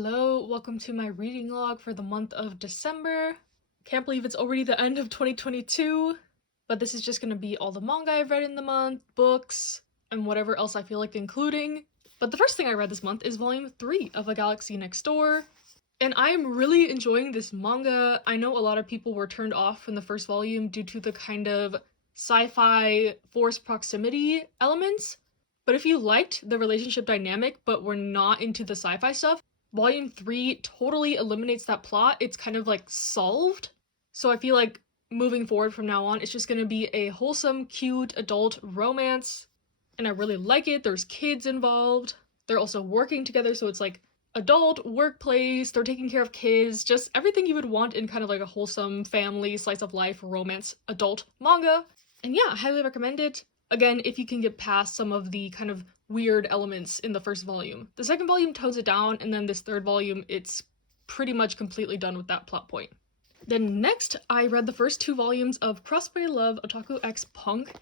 Hello, welcome to my reading log for the month of December. Can't believe it's already the end of 2022, but this is just gonna be all the manga I've read in the month, books, and whatever else I feel like including. But the first thing I read this month is volume 3 of A Galaxy Next Door, and I am really enjoying this manga. I know a lot of people were turned off from the first volume due to the kind of sci-fi forced proximity elements, but if you liked the relationship dynamic but were not into the sci-fi stuff, Volume 3 totally eliminates that plot. It's kind of like solved. So I feel like moving forward from now on, it's just gonna be a wholesome, cute, adult romance. And I really like it. There's kids involved. They're also working together, so it's like adult, workplace, they're taking care of kids, just everything you would want in kind of like a wholesome family, slice of life, romance, adult manga. And yeah, I highly recommend it. Again, if you can get past some of the kind of weird elements in the first volume. The second volume tones it down, and then this third volume, it's pretty much completely done with that plot point. Then next, I read the first 2 volumes of Crossplay Love Otaku X Punk,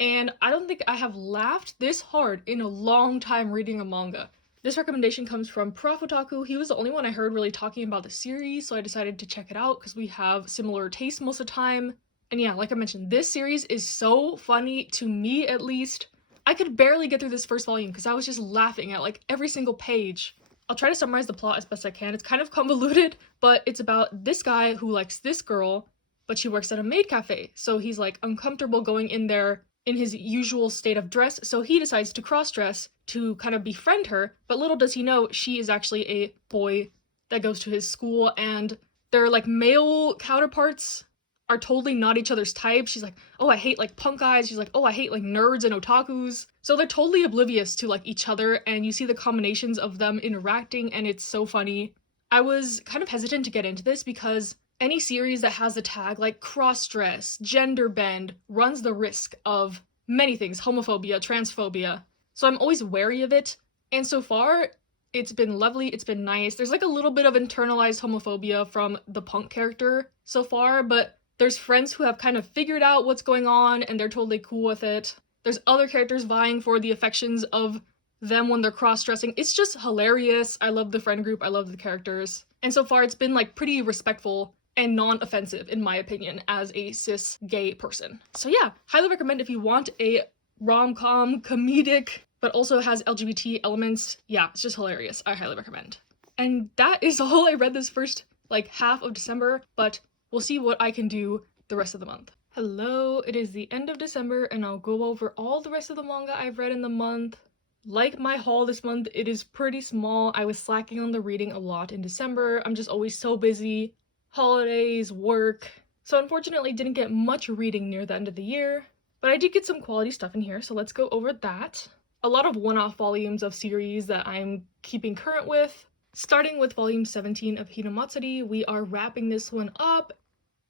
and I don't think I have laughed this hard in a long time reading a manga. This recommendation comes from Prof Otaku. He was the only one I heard really talking about the series, so I decided to check it out because we have similar tastes most of the time. And yeah, like I mentioned, this series is so funny, to me at least. I could barely get through this first volume because I was just laughing at like every single page. I'll try to summarize the plot as best I can. It's kind of convoluted, but it's about this guy who likes this girl, but she works at a maid cafe. So he's like uncomfortable going in there in his usual state of dress, so he decides to cross-dress to kind of befriend her, but little does he know she is actually a boy that goes to his school, and their like male counterparts are totally not each other's type. She's like, oh, I hate like punk guys. She's like, oh, I hate like nerds and otakus. So they're totally oblivious to like each other, and you see the combinations of them interacting, and it's so funny. I was kind of hesitant to get into this because any series that has a tag like cross-dress, gender bend, runs the risk of many things, homophobia, transphobia. So I'm always wary of it, and so far, it's been lovely, it's been nice. There's like a little bit of internalized homophobia from the punk character so far, but there's friends who have kind of figured out what's going on and they're totally cool with it. There's other characters vying for the affections of them when they're cross-dressing. It's just hilarious. I love the friend group, I love the characters. And so far it's been like pretty respectful and non-offensive in my opinion as a cis gay person. So yeah, highly recommend if you want a rom-com, comedic, but also has LGBT elements. Yeah, it's just hilarious. I highly recommend. And that is all I read this first like half of December, but we'll see what I can do the rest of the month. Hello, it is the end of December and I'll go over all the rest of the manga I've read in the month. Like my haul this month, it is pretty small. I was slacking on the reading a lot in December. I'm just always so busy. Holidays, work. So unfortunately didn't get much reading near the end of the year. But I did get some quality stuff in here, so let's go over that. A lot of one-off volumes of series that I'm keeping current with. Starting with volume 17 of Hinamatsuri, we are wrapping this one up.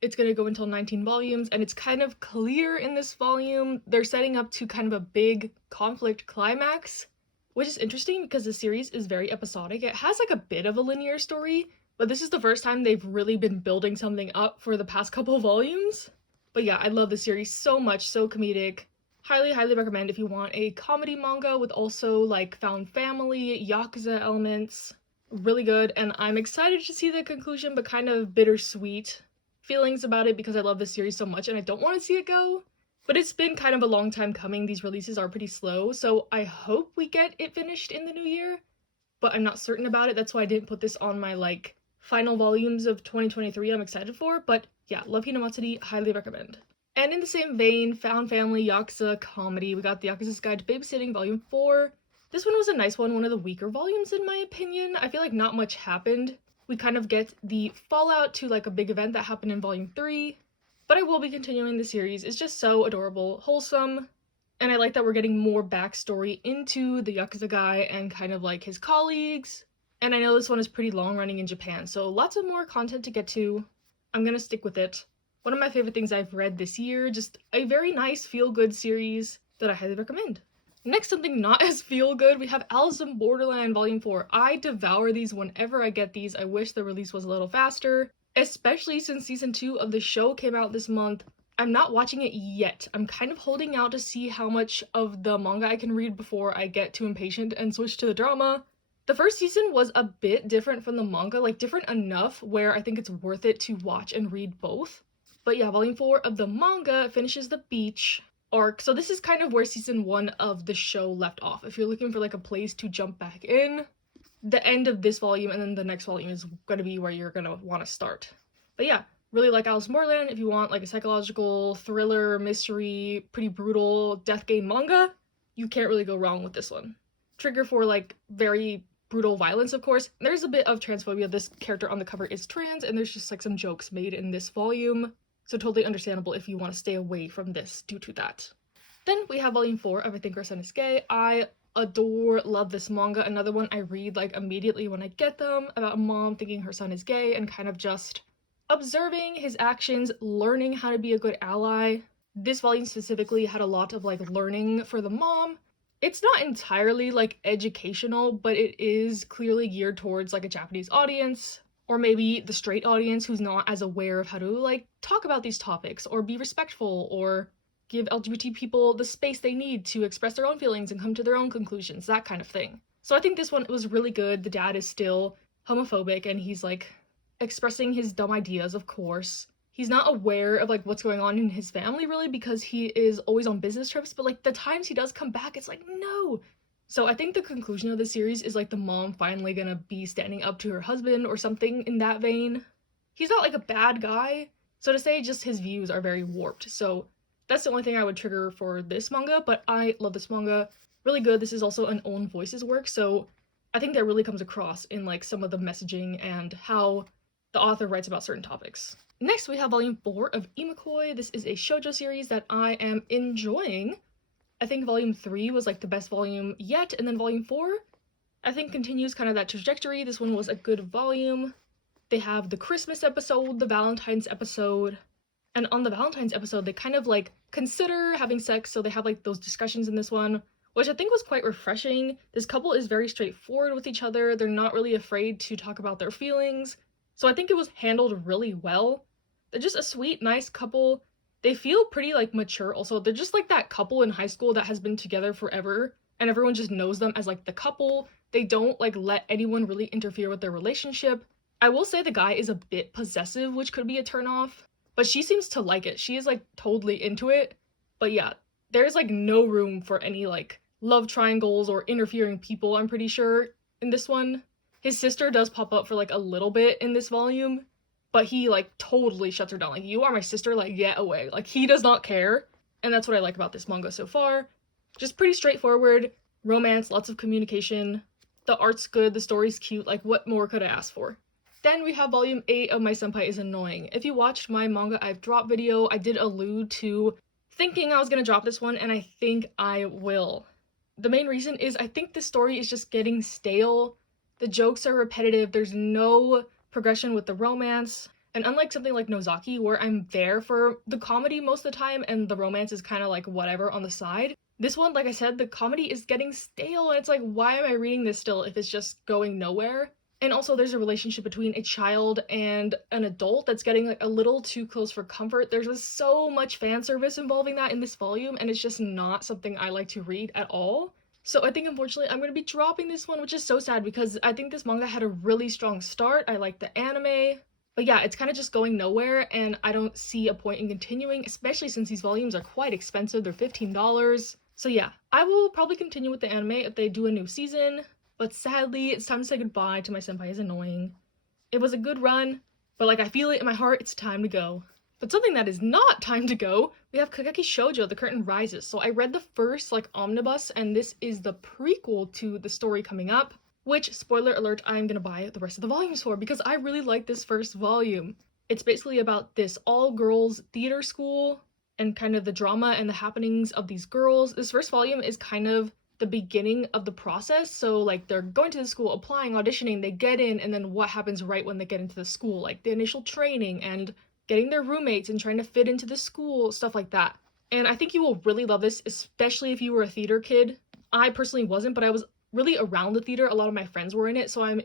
It's going to go until 19 volumes, and it's kind of clear in this volume. They're setting up to kind of a big conflict climax, which is interesting because the series is very episodic. It has like a bit of a linear story, but this is the first time they've really been building something up for the past couple volumes. But yeah, I love the series so much, so comedic. Highly, highly recommend if you want a comedy manga with also like found family, yakuza elements. Really good, and I'm excited to see the conclusion, but kind of bittersweet feelings about it because I love this series so much and I don't want to see it go. But it's been kind of a long time coming. These releases are pretty slow, so I hope we get it finished in the new year, but I'm not certain about it. That's why I didn't put this on my like final volumes of 2023 I'm excited for. But yeah, love Hinamatsuri, highly recommend. And in the same vein, found family yakuza comedy, we got The Yakuza's Guide to Babysitting Volume 4. This one was a nice one of the weaker volumes in my opinion. I feel like not much happened. We kind of get the fallout to like a big event that happened in Volume 3. But I will be continuing the series. It's just so adorable, wholesome, and I like that we're getting more backstory into the Yakuza guy and kind of like his colleagues. And I know this one is pretty long running in Japan, so lots of more content to get to. I'm gonna stick with it. One of my favorite things I've read this year, just a very nice feel-good series that I highly recommend. Next, something not as feel-good, we have Alice in Borderland Volume 4. I devour these whenever I get these. I wish the release was a little faster, especially since season 2 of the show came out this month. I'm not watching it yet. I'm kind of holding out to see how much of the manga I can read before I get too impatient and switch to the drama. The first season was a bit different from the manga, like different enough where I think it's worth it to watch and read both. But yeah, volume 4 of the manga finishes the beach arc. So this is kind of where season 1 of the show left off. If you're looking for like a place to jump back in, the end of this volume and then the next volume is going to be where you're going to want to start. But yeah, really like Alice in Borderland. If you want like a psychological thriller, mystery, pretty brutal death game manga, you can't really go wrong with this one. Trigger for like very brutal violence, of course. There's a bit of transphobia. This character on the cover is trans, and there's just like some jokes made in this volume. So totally understandable if you want to stay away from this due to that. Then we have volume 4 of I Think Our Son Is Gay. I love this manga. Another one I read like immediately when I get them, about a mom thinking her son is gay and kind of just observing his actions, learning how to be a good ally. This volume specifically had a lot of like learning for the mom. It's not entirely like educational, but it is clearly geared towards like a Japanese audience, or maybe the straight audience who's not as aware of how to like talk about these topics or be respectful or give LGBT people the space they need to express their own feelings and come to their own conclusions, that kind of thing. So I think this one was really good. The dad is still homophobic and he's like expressing his dumb ideas, of course. He's not aware of like what's going on in his family really because he is always on business trips, but like the times he does come back, it's like, no. So I think the conclusion of the series is like the mom finally gonna be standing up to her husband or something in that vein. He's not like a bad guy, so to say just his views are very warped. So that's the only thing I would trigger for this manga, but I love this manga. Really good. This is also an own voices work, so I think that really comes across in like some of the messaging and how the author writes about certain topics. Next, we have volume 4 of Imikoi. This is a shoujo series that I am enjoying. I think volume 3 was like the best volume yet, and then volume 4 I think continues kind of that trajectory. This one was a good volume. They have the Christmas episode, the Valentine's episode, and on the Valentine's episode, they kind of like consider having sex, so they have like those discussions in this one, which I think was quite refreshing. This couple is very straightforward with each other. They're not really afraid to talk about their feelings, so I think it was handled really well. They're just a sweet, nice couple. They feel pretty like mature also. They're just like that couple in high school that has been together forever and everyone just knows them as like the couple. They don't like let anyone really interfere with their relationship. I will say the guy is a bit possessive, which could be a turnoff, but she seems to like it. She is like totally into it. But yeah, there's like no room for any like love triangles or interfering people, I'm pretty sure, in this one. His sister does pop up for like a little bit in this volume, but he like totally shuts her down. Like, you are my sister, like get away. Like he does not care. And that's what I like about this manga so far. Just pretty straightforward, romance, lots of communication. The art's good, the story's cute, like what more could I ask for? Then we have volume 8 of My Senpai is Annoying. If you watched my manga I've dropped video, I did allude to thinking I was gonna drop this one, and I think I will. The main reason is I think the story is just getting stale. The jokes are repetitive, there's no progression with the romance, and unlike something like Nozaki where I'm there for the comedy most of the time and the romance is kind of like whatever on the side, this one, like I said, the comedy is getting stale and it's like, why am I reading this still if it's just going nowhere? And also there's a relationship between a child and an adult that's getting like a little too close for comfort. There's just so much fan service involving that in this volume, and it's just not something I like to read at all. So I think unfortunately I'm going to be dropping this one, which is so sad because I think this manga had a really strong start. I like the anime, but yeah, it's kind of just going nowhere and I don't see a point in continuing, especially since these volumes are quite expensive. They're $15. So yeah, I will probably continue with the anime if they do a new season, but sadly it's time to say goodbye to My Senpai is Annoying. It was a good run, but like I feel it in my heart, it's time to go. But something that is not time to go, we have Kageki Shoujo, The Curtain Rises. So I read the first like omnibus, and this is the prequel to the story coming up, which, spoiler alert, I'm gonna buy the rest of the volumes for because I really like this first volume. It's basically about this all-girls theater school and kind of the drama and the happenings of these girls. This first volume is kind of the beginning of the process. So like they're going to the school, applying, auditioning, they get in, and then what happens right when they get into the school, like the initial training and getting their roommates and trying to fit into the school, stuff like that. And I think you will really love this, especially if you were a theater kid. I personally wasn't, but I was really around the theater. A lot of my friends were in it, so I'm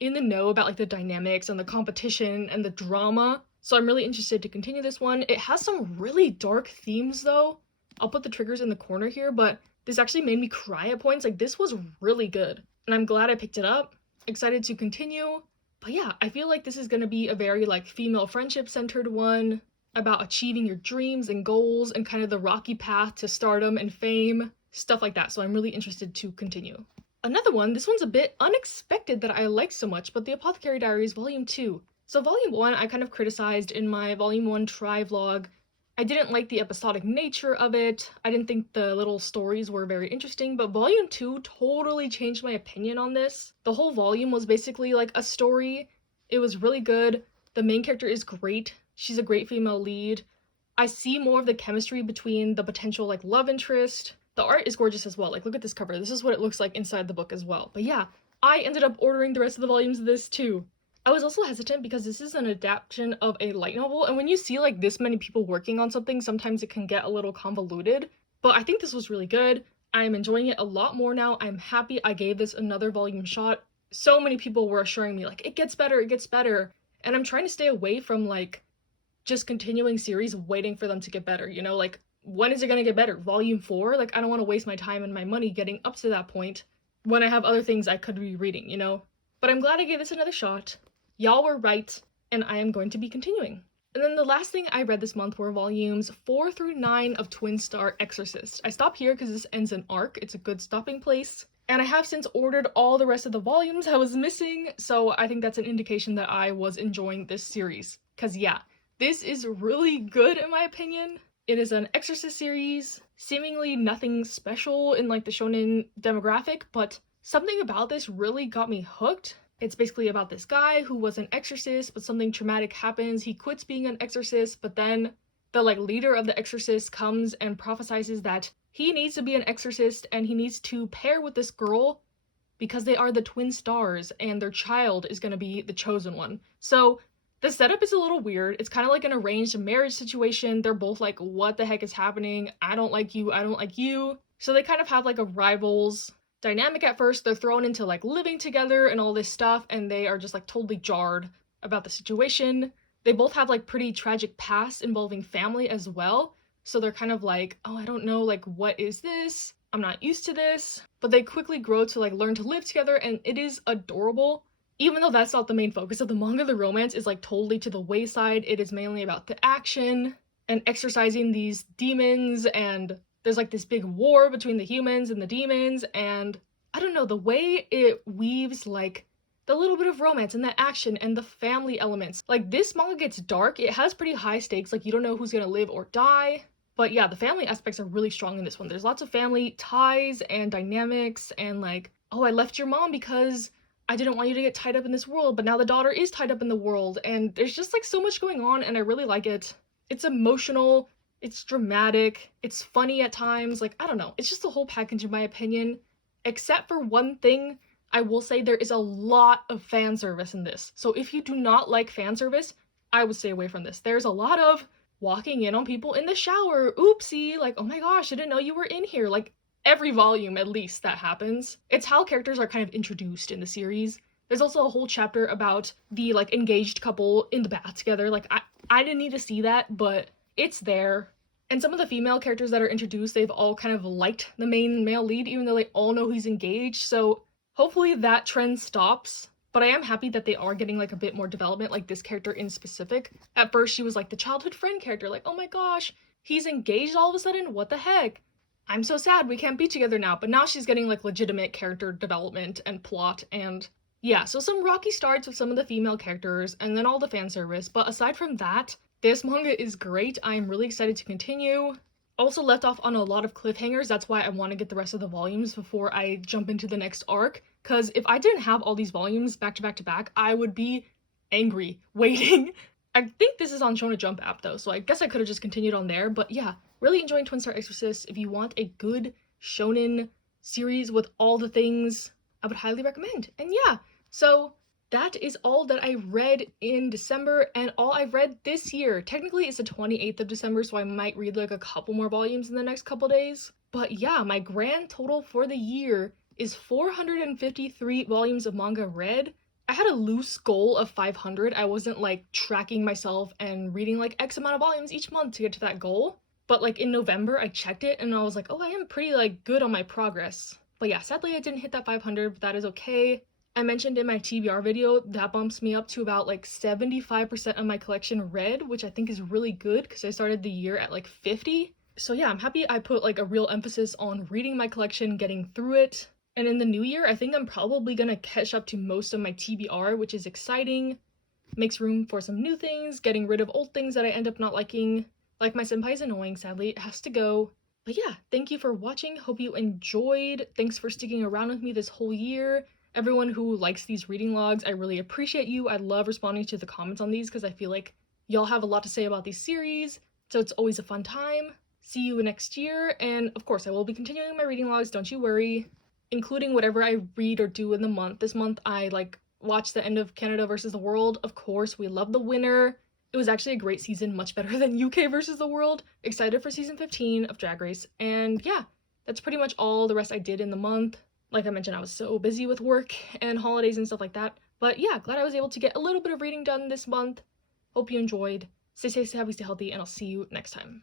in the know about like the dynamics and the competition and the drama. So I'm really interested to continue this one. It has some really dark themes though. I'll put the triggers in the corner here, but This actually made me cry at points. Like, this was really good. And I'm glad I picked it up. Excited to continue. But yeah, I feel like this is gonna be a very like female friendship centered one about achieving your dreams and goals and kind of the rocky path to stardom and fame, stuff like that. So I'm really interested to continue. Another one, this one's a bit unexpected that I like so much, but The Apothecary Diaries Volume 2. So Volume 1 I kind of criticized in my Volume 1 try vlog. I didn't like the episodic nature of it. I didn't think the little stories were very interesting, but Volume 2 totally changed my opinion on this. The whole volume was basically like a story. It was really good. The main character is great. She's a great female lead. I see more of the chemistry between the potential like love interest. The art is gorgeous as well. Like, look at this cover. This is what it looks like inside the book as well. But yeah, I ended up ordering the rest of the volumes of this too. I was also hesitant because this is an adaptation of a light novel, and when you see like this many people working on something, sometimes it can get a little convoluted. But I think this was really good. I am enjoying it a lot more now. I'm happy I gave this another volume shot. So many people were assuring me like, it gets better, it gets better. And I'm trying to stay away from like just continuing series waiting for them to get better, you know? Like, when is it gonna get better? Volume 4? Like, I don't want to waste my time and my money getting up to that point when I have other things I could be reading, you know? But I'm glad I gave this another shot. Y'all were right, and I am going to be continuing. And then the last thing I read this month were volumes 4 through 9 of Twin Star Exorcist. I stopped here because this ends an arc. It's a good stopping place. And I have since ordered all the rest of the volumes I was missing, so I think that's an indication that I was enjoying this series. Because yeah, this is really good in my opinion. It is an Exorcist series, seemingly nothing special in like the shonen demographic, but something about this really got me hooked. It's basically about this guy who was an exorcist, but something traumatic happens. He quits being an exorcist, but then the like leader of the exorcists comes and prophesizes that he needs to be an exorcist and he needs to pair with this girl because they are the twin stars and their child is going to be the chosen one. So the setup is a little weird. It's kind of like an arranged marriage situation. They're both like, what the heck is happening? I don't like you, I don't like you. So they kind of have like a rivals dynamic at first. They're thrown into like living together and all this stuff, and they are just like totally jarred about the situation. They both have like pretty tragic pasts involving family as well, so they're kind of like, oh, I don't know, like, what is this? I'm not used to this. But they quickly grow to like learn to live together, and it is adorable. Even though that's not the main focus of the manga, the romance is like totally to the wayside. It is mainly about the action and exorcising these demons, and there's like this big war between the humans and the demons, and I don't know, the way it weaves like the little bit of romance and the action and the family elements. Like, this manga gets dark. It has pretty high stakes, like you don't know who's gonna live or die. But yeah, the family aspects are really strong in this one. There's lots of family ties and dynamics and like, oh, I left your mom because I didn't want you to get tied up in this world, but now the daughter is tied up in the world, and there's just like so much going on, and I really like it. It's emotional, it's dramatic, it's funny at times, like, I don't know, it's just a whole package in my opinion. Except for one thing, I will say there is a lot of fan service in this. So if you do not like fan service, I would stay away from this. There's a lot of walking in on people in the shower, oopsie, like, oh my gosh, I didn't know you were in here, like, every volume at least that happens. It's how characters are kind of introduced in the series. There's also a whole chapter about the like engaged couple in the bath together. Like, I didn't need to see that, but it's there. And some of the female characters that are introduced, they've all kind of liked the main male lead, even though they all know he's engaged. So hopefully that trend stops. But I am happy that they are getting like a bit more development, like this character in specific. At first she was like the childhood friend character, like, oh my gosh, he's engaged all of a sudden, what the heck? I'm so sad we can't be together now. But now she's getting like legitimate character development and plot, and yeah, so some rocky starts with some of the female characters and then all the fan service. But aside from that, this manga is great. I am really excited to continue. Also left off on a lot of cliffhangers. That's why I want to get the rest of the volumes before I jump into the next arc. Because if I didn't have all these volumes back to back to back, I would be angry waiting. I think this is on Shonen Jump app though, so I guess I could have just continued on there. But yeah, really enjoying Twin Star Exorcist. If you want a good shonen series with all the things, I would highly recommend. And yeah, so that is all that I read in December and all I've read this year. Technically it's the 28th of December, so I might read like a couple more volumes in the next couple days. But yeah, my grand total for the year is 453 volumes of manga read. I had a loose goal of 500. I wasn't like tracking myself and reading like X amount of volumes each month to get to that goal. But like in November, I checked it and I was like, oh, I am pretty like good on my progress. But yeah, sadly I didn't hit that 500, but that is okay. I mentioned in my TBR video, that bumps me up to about like 75% of my collection read, which I think is really good because I started the year at like 50. So yeah, I'm happy I put like a real emphasis on reading my collection, getting through it. And in the new year, I think I'm probably gonna catch up to most of my TBR, which is exciting. Makes room for some new things, getting rid of old things that I end up not liking. Like my senpai's annoying, sadly, it has to go. But yeah, thank you for watching. Hope you enjoyed. Thanks for sticking around with me this whole year. Everyone who likes these reading logs, I really appreciate you. I love responding to the comments on these because I feel like y'all have a lot to say about these series, so it's always a fun time. See you next year, and of course I will be continuing my reading logs, don't you worry, including whatever I read or do in the month. This month I watched the end of Canada versus the World. Of course, we love the winner. It was actually a great season, much better than UK versus the World. Excited for season 15 of Drag Race. And yeah, that's pretty much all the rest I did in the month. Like I mentioned, I was so busy with work and holidays and stuff like that. But yeah, glad I was able to get a little bit of reading done this month. Hope you enjoyed. Stay safe, stay happy, stay healthy, and I'll see you next time.